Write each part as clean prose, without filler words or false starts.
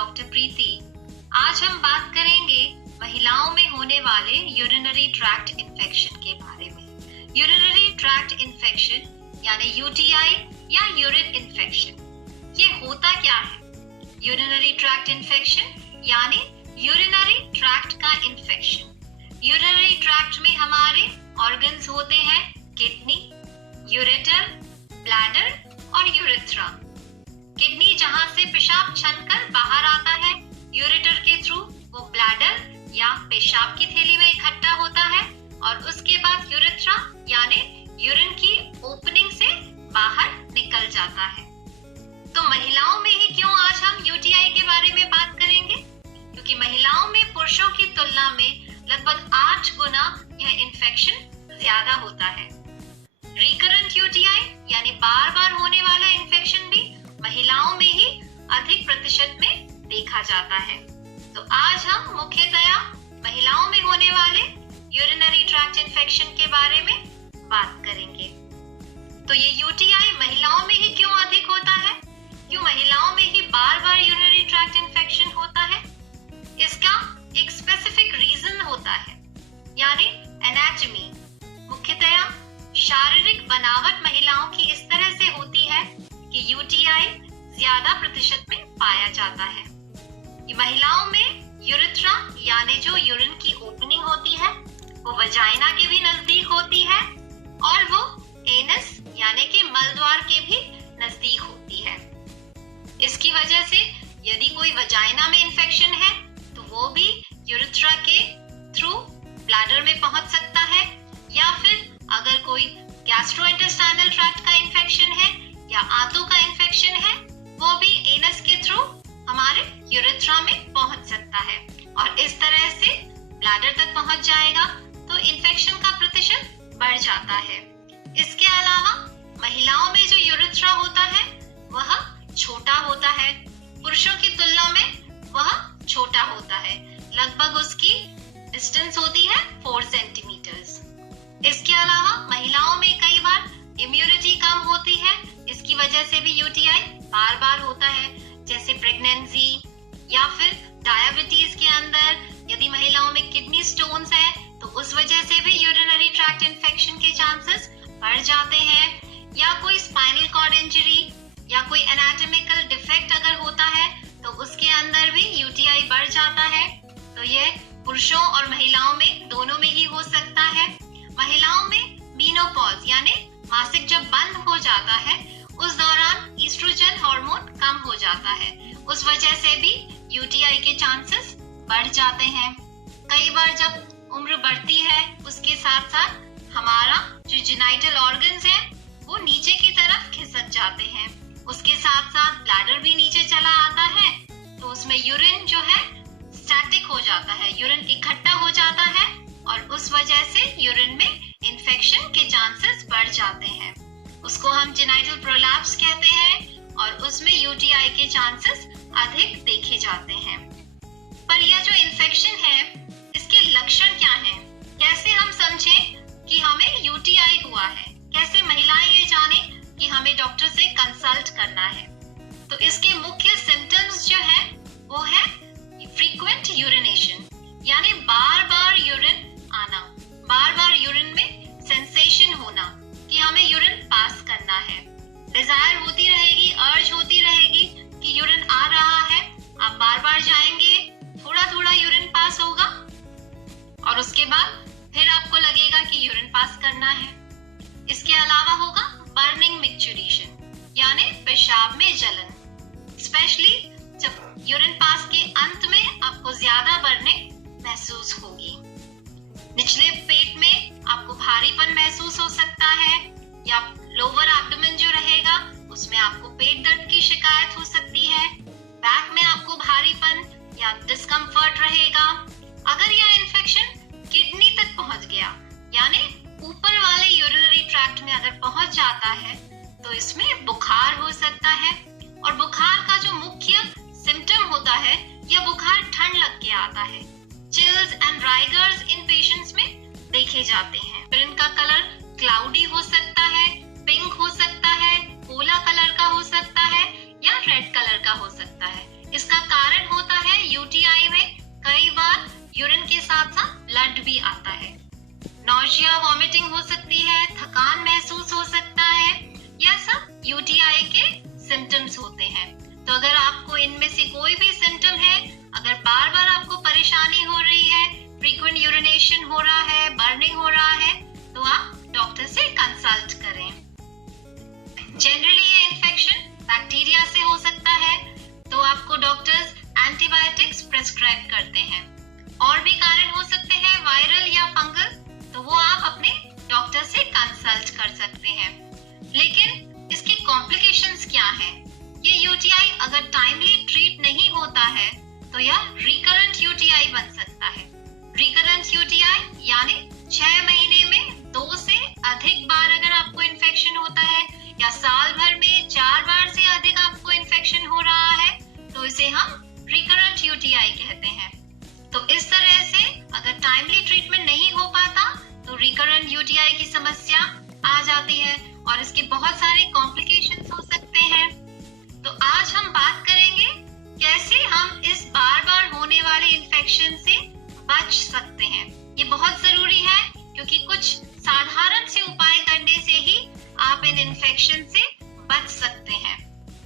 Doctor प्रीति। आज हम बात करेंगे महिलाओं में होने वाले यूरिनरी ट्रैक्ट इन्फेक्शन के बारे में। यूरिनरी ट्रैक्ट इन्फेक्शन यानी यूटीआई या यूरिन इन्फेक्शन, ये होता क्या है? यूरिनरी ट्रैक्ट इन्फेक्शन यानी यूरिनरी ट्रैक्ट का इन्फेक्शन। यूरिनरी ट्रैक्ट में हमारे ऑर्गन्स होते हैं किडनी, यूरेटर, ब्लैडर और यूरेथ्रा। किडनी जहां से पेशाब छनकर बाहर आता है, यूरेटर के थ्रू वो ब्लैडर या पेशाब की थैली में इकट्ठा होता है और उसके बाद यूरेथ्रा यानी यूरिन की ओपनिंग से बाहर निकल जाता है। तो महिलाओं में ही क्यों आज हम यूटीआई के बारे में बात करेंगे? क्योंकि महिलाओं में पुरुषों की तुलना में लगभग 8 गुना यह इन्फेक्शन ज्यादा होता है। रिकरेंट यूटीआई यानी बार बार होने वाला इन्फेक्शन भी महिलाओं में ही अधिक प्रतिशत में देखा जाता है। तो आज हम मुख्यतया महिलाओं में होने वाले यूरिनरी ट्रैक्ट इन्फेक्शन के बारे में बात करेंगे। तो ये यूटीआई महिलाओं में ही क्यों अधिक होता है? क्यों महिलाओं में ही बार बार यूरिनरी ट्रैक्ट इन्फेक्शन होता है? इसका एक स्पेसिफिक रीजन होता है, यानी एनाटॉमी। मुख्यतया शारीरिक बनावट महिलाओं की इस तरह से होती है कि यूटीआई ज्यादा प्रतिशत में पाया जाता है। ये महिलाओं में यूरेथ्रा यानी जो यूरिन की ओपनिंग होती है वो वजाइना के भी नजदीक होती है और वो एनस यानी कि मलद्वार के भी नजदीक होती है। इसकी वजह से यदि कोई वजाइना में इन्फेक्शन है तो वो भी यूरेथ्रा के थ्रू ब्लैडर में पहुंच सकता है, या फिर अगर कोई गैस्ट्रोइंटेस्टाइनल ट्रैक्ट का इन्फेक्शन है या आंतों का इन्फेक्शन है, वो भी एनस के थ्रू हमारे यूरेथ्रा में पहुंच सकता है और इस तरह से ब्लैडर तक पहुंच जाएगा तो इन्फेक्शन का प्रतिशत बढ़ जाता है। इसके अलावा महिलाओं में जो यूरेथ्रा होता है वह छोटा होता है, पुरुषों की तुलना में वह छोटा होता है। लगभग उसकी डिस्टेंस होती है 4 सेंटीमीटर्स। इसके अलावा महिलाओं में कई बार इम्यूनिटी कम होती है, इसकी वजह से भी यूटीआई बार बार होता है, जैसे प्रेगनेंसी या फिर डायबिटीज के अंदर यदि महिलाओं में किडनी स्टोन्स है तो उस वजह से भी यूरिनरी ट्रैक्ट इन्फेक्शन के चांसेस बढ़ जाते हैं, या कोई स्पाइनल कॉर्ड इंजरी या कोई एनाटॉमिकल डिफेक्ट अगर होता है तो उसके अंदर भी यूटीआई बढ़ जाता है। तो ये पुरुषों और महिलाओं में दोनों में ही हो सकता है। महिलाओं में मेनोपॉज यानी मासिक जब बंद हो जाता है उस दौरान ईस्ट्रोजन हार्मोन कम हो जाता है, उस वजह से भी यूटीआई के चांसेस बढ़ जाते हैं। कई बार जब उम्र बढ़ती है उसके साथ साथ हमारा जो जेनिटल ऑर्गन्स है वो नीचे की तरफ खिसक जाते हैं, उसके साथ साथ ब्लैडर भी नीचे चला आता है, तो उसमें यूरिन जो है स्टैटिक हो जाता है, यूरिन इकट्ठा हो जाता है और उस वजह से यूरिन में इन्फेक्शन के चांसेस बढ़ जाते हैं। उसको हम जेनिटल प्रोलैप्स कहते हैं और उसमें यूटीआई के चांसेस अधिक देखे जाते हैं। पर यह जो इन्फेक्शन है इसके लक्षण क्या हैं? कैसे हम समझें कि हमें यूटीआई हुआ है? कैसे महिलाएं ये जाने कि हमें डॉक्टर से कंसल्ट करना है? तो इसके मुख्य सिम्टम्स जो है वो है फ्रीक्वेंट यूरिनेशन यानी बार बार यूरिन आना, बार बार यूरिन में सेंसेशन होना कि हमें यूरिन पास करना है। डिजायर होती रहेगी, अर्ज होती रहेगी कि यूरिन आ रहा है, आप बार बार जाएंगे, थोड़ा थोड़ा यूरिन पास होगा और उसके बाद फिर आपको लगेगा कि यूरिन पास करना है। इसके अलावा होगा बर्निंग मिक्चुरेशन यानी पेशाब में जलन, स्पेशली जब यूरिन पास के अंत में आपको ज्यादा बर्निंग महसूस होगी। निचले पेट में आपको भारीपन महसूस हो सकता है, या लोअर एब्डोमेन जो रहेगा उसमें आपको पेट दर्द की शिकायत हो सकती है, बैक में आपको भारीपन या डिस्कम्फर्ट रहेगा। अगर यह इन्फेक्शन किडनी तक पहुंच गया यानी ऊपर वाले यूरिनरी ट्रैक्ट में अगर पहुंच जाता है तो इसमें बुखार हो सकता है, और बुखार का जो मुख्य सिम्टम होता है यह बुखार ठंड लग के आता है। Chills and rigors in patients में देखे जाते हैं। फिर इनका कलर क्लाउडी हो सकता है, पिंक हो सकता है, कोला कलर का हो सकता है या रेड कलर का हो सकता है। इसका कारण हो ब्लड भी आता है। नौजिया, वॉमिटिंग हो सकती है, थकान महसूस हो सकता है, यह सब यूटीआई के सिम्टम्स होते हैं। तो अगर आपको इनमें से कोई भी सिम्टम है, अगर बार बार आपको परेशानी हो रही है, फ्रीक्वेंट यूरिनेशन हो रहा है, बर्निंग हो रहा है, तो आप डॉक्टर से कंसल्ट करें। जनरली ये इन्फेक्शन बैक्टीरिया से हो सकता है, तो आपको डॉक्टर्स एंटीबायोटिक्स प्रिस्क्राइब करते हैं। और भी कारण हो सकते हैं वायरल या फंगल, तो वो आप अपने डॉक्टर से कंसल्ट कर सकते हैं। लेकिन इसके कॉम्प्लिकेशंस क्या हैं? ये यूटीआई अगर टाइमली ट्रीट नहीं होता है तो यह रिकरेंट यूटीआई बन सकता है। रिकरेंट यूटीआई यानी 6 महीने में 2 से अधिक बार अगर आपको इन्फेक्शन होता है या साल भर में 4 बार से अधिक आपको इन्फेक्शन हो रहा है, तो इसे हम रिकरेंट यूटीआई कहते हैं। तो इस तरह से अगर टाइमली ट्रीटमेंट नहीं हो पाता तो रिकरेंट यूटीआई की समस्या आ जाती है और इसके बहुत सारे कॉम्प्लिकेशंस हो सकते हैं। तो आज हम बात करेंगे कैसे हम इस बार बार होने वाले इन्फेक्शन से बच सकते हैं। ये बहुत जरूरी है क्योंकि कुछ साधारण से उपाय करने से ही आप इन इन्फेक्शन से बच सकते हैं।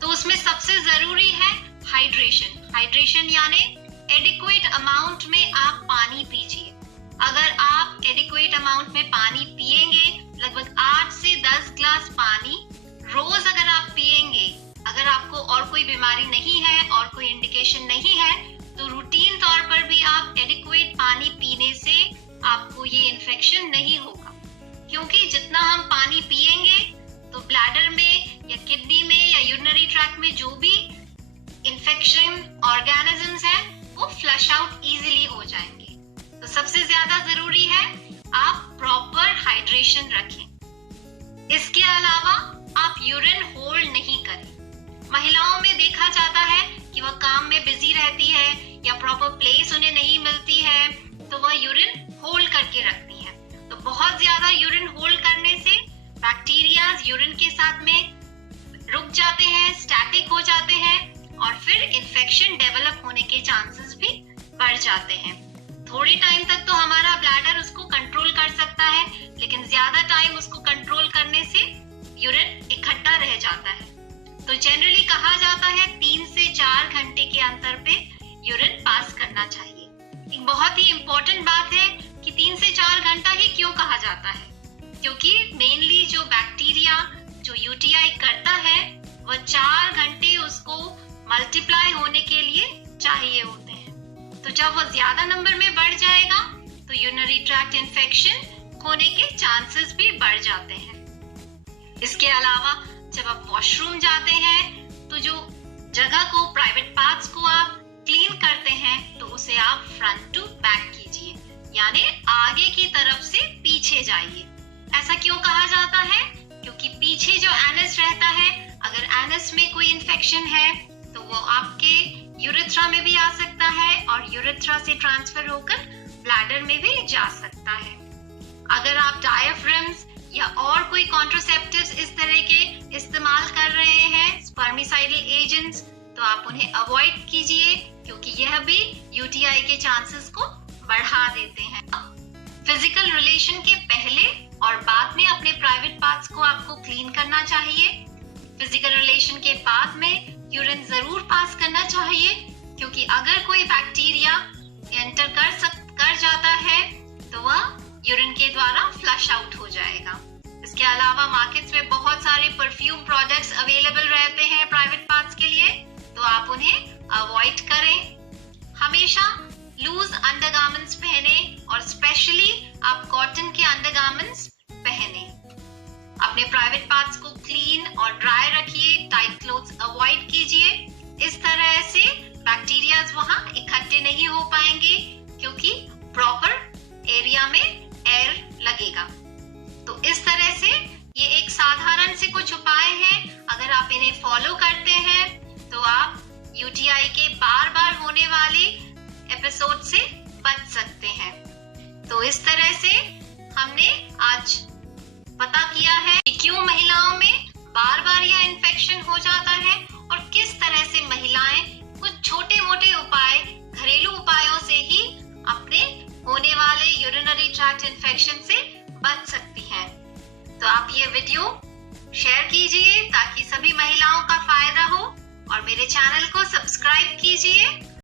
तो उसमें सबसे जरूरी है हाइड्रेशन। हाइड्रेशन यानी एडिक्वेट अमाउंट में आप पानी पीजिए। अगर आप एडिक्वेट अमाउंट में पानी पिएंगे, लगभग 8 से 10 ग्लास पानी रोज अगर आप पिएंगे, अगर आपको और कोई बीमारी नहीं है और कोई इंडिकेशन नहीं है, तो रूटीन तौर पर भी आप एडिक्वेट पानी पीने से आपको ये इन्फेक्शन नहीं होगा। क्योंकि जितना हम पानी पिएंगे तो ब्लैडर में या किडनी में या यूरिनरी ट्रैक्ट में जो भी इन्फेक्शन ऑर्गेनिजम्स हैं वो फ्लश आउट इजीली हो जाएंगे। तो सबसे ज्यादा जरूरी है आप प्रॉपर हाइड्रेशन रखें। इसके अलावा आप यूरिन होल्ड नहीं करें। महिलाओं में देखा जाता है कि वह काम में बिजी रहती है या प्रॉपर प्लेस उन्हें नहीं मिलती है, तो वह यूरिन होल्ड करके रखती है। तो बहुत ज्यादा यूरिन होल्ड करने से बैक्टीरिया यूरिन के साथ में रुक जाते हैं, स्टैटिक हो जाते हैं और फिर इन्फेक्शन डेवलप होने के चांसेस भी बढ़ जाते हैं। थोड़े टाइम तक तो हमारा ब्लैडर उसको कंट्रोल कर सकता है, लेकिन ज्यादा टाइम उसको कंट्रोल करने से यूरिन इकट्ठा रह जाता है। तो जनरली कहा जाता है 3 से 4 घंटे के अंतर पे यूरिन पास करना चाहिए। एक बहुत ही इम्पोर्टेंट बात है कि 3 से 4 घंटा ही क्यों कहा जाता है, क्योंकि मेनली जो बैक्टीरिया जो यूटीआई करता है वह 4 घंटे उसको मल्टीप्लाई होने के लिए चाहिए होते हैं। तो जब वह ज्यादा नंबर में बढ़ जाएगा तो यूरिनरी ट्रैक्ट इन्फेक्शन होने के चांसेस भी बढ़ जाते हैं। इसके अलावा जब आप वॉशरूम जाते हैं तो जो जगह को, प्राइवेट पार्ट्स को आप क्लीन करते हैं, तो उसे आप फ्रंट टू बैक कीजिए, यानी आगे की तरफ से पीछे जाइए। ऐसा क्यों कहा जाता है? क्योंकि पीछे जो एनस रहता है, अगर एनस में कोई इन्फेक्शन है तो वो आपके यूरेथ्रा में भी आ सकता है और यूरेथ्रा से ट्रांसफर होकर ब्लैडर में भी जा सकता है। अगर आप डायाफ्राम्स या और कोई कॉन्ट्रासेप्टिव्स इस तरह के इस्तेमाल कर रहे हैं, स्पर्मिसाइडल एजेंट्स, तो आप उन्हें अवॉइड कीजिए क्योंकि यह भी यूटीआई के चांसेस को बढ़ा देते हैं। फिजिकल रिलेशन के पहले और बाद में अपने प्राइवेट पार्ट्स को आपको क्लीन करना चाहिए। फिजिकल रिलेशन के बाद में यूरिन जरूर पास करना चाहिए, क्योंकि अगर कोई बैक्टीरिया एंटर कर जाता है तो वह यूरिन के द्वारा फ्लश आउट हो जाएगा। इसके अलावा मार्केट्स में बहुत सारे परफ्यूम प्रोडक्ट्स अवेलेबल रहते हैं प्राइवेट पार्ट्स के लिए, तो आप उन्हें अवॉइड करें। हमेशा लूज अंडरगारमेंट्स पहने और स्पेशली आप कॉटन के अंडरगारमेंट्स पहने। अपने प्राइवेट पार्ट्स को क्लीन और ड्राई रखिए, टाइट क्लोथ्स अवॉइड कीजिए। इस तरह से बैक्टीरियाज वहां इकट्ठे नहीं हो पाएंगे क्योंकि प्रॉपर एरिया में एयर लगेगा। तो इस तरह से ये एक साधारण से कुछ उपाय हैं। अगर आप इन्हें फॉलो करते हैं तो आप यूटीआई के बार बार होने वाले एपिसोड से बच सकते हैं। तो इस तरह से हमने आज पता किया है कि क्यों महिलाओं में बार बार यह इन्फेक्शन हो जाता है और किस तरह से महिलाएं कुछ छोटे मोटे उपाय, घरेलू उपायों से ही अपने होने वाले इन्फेक्शन से बच सकती हैं। तो आप ये वीडियो शेयर कीजिए ताकि सभी महिलाओं का फायदा हो और मेरे चैनल को सब्सक्राइब कीजिए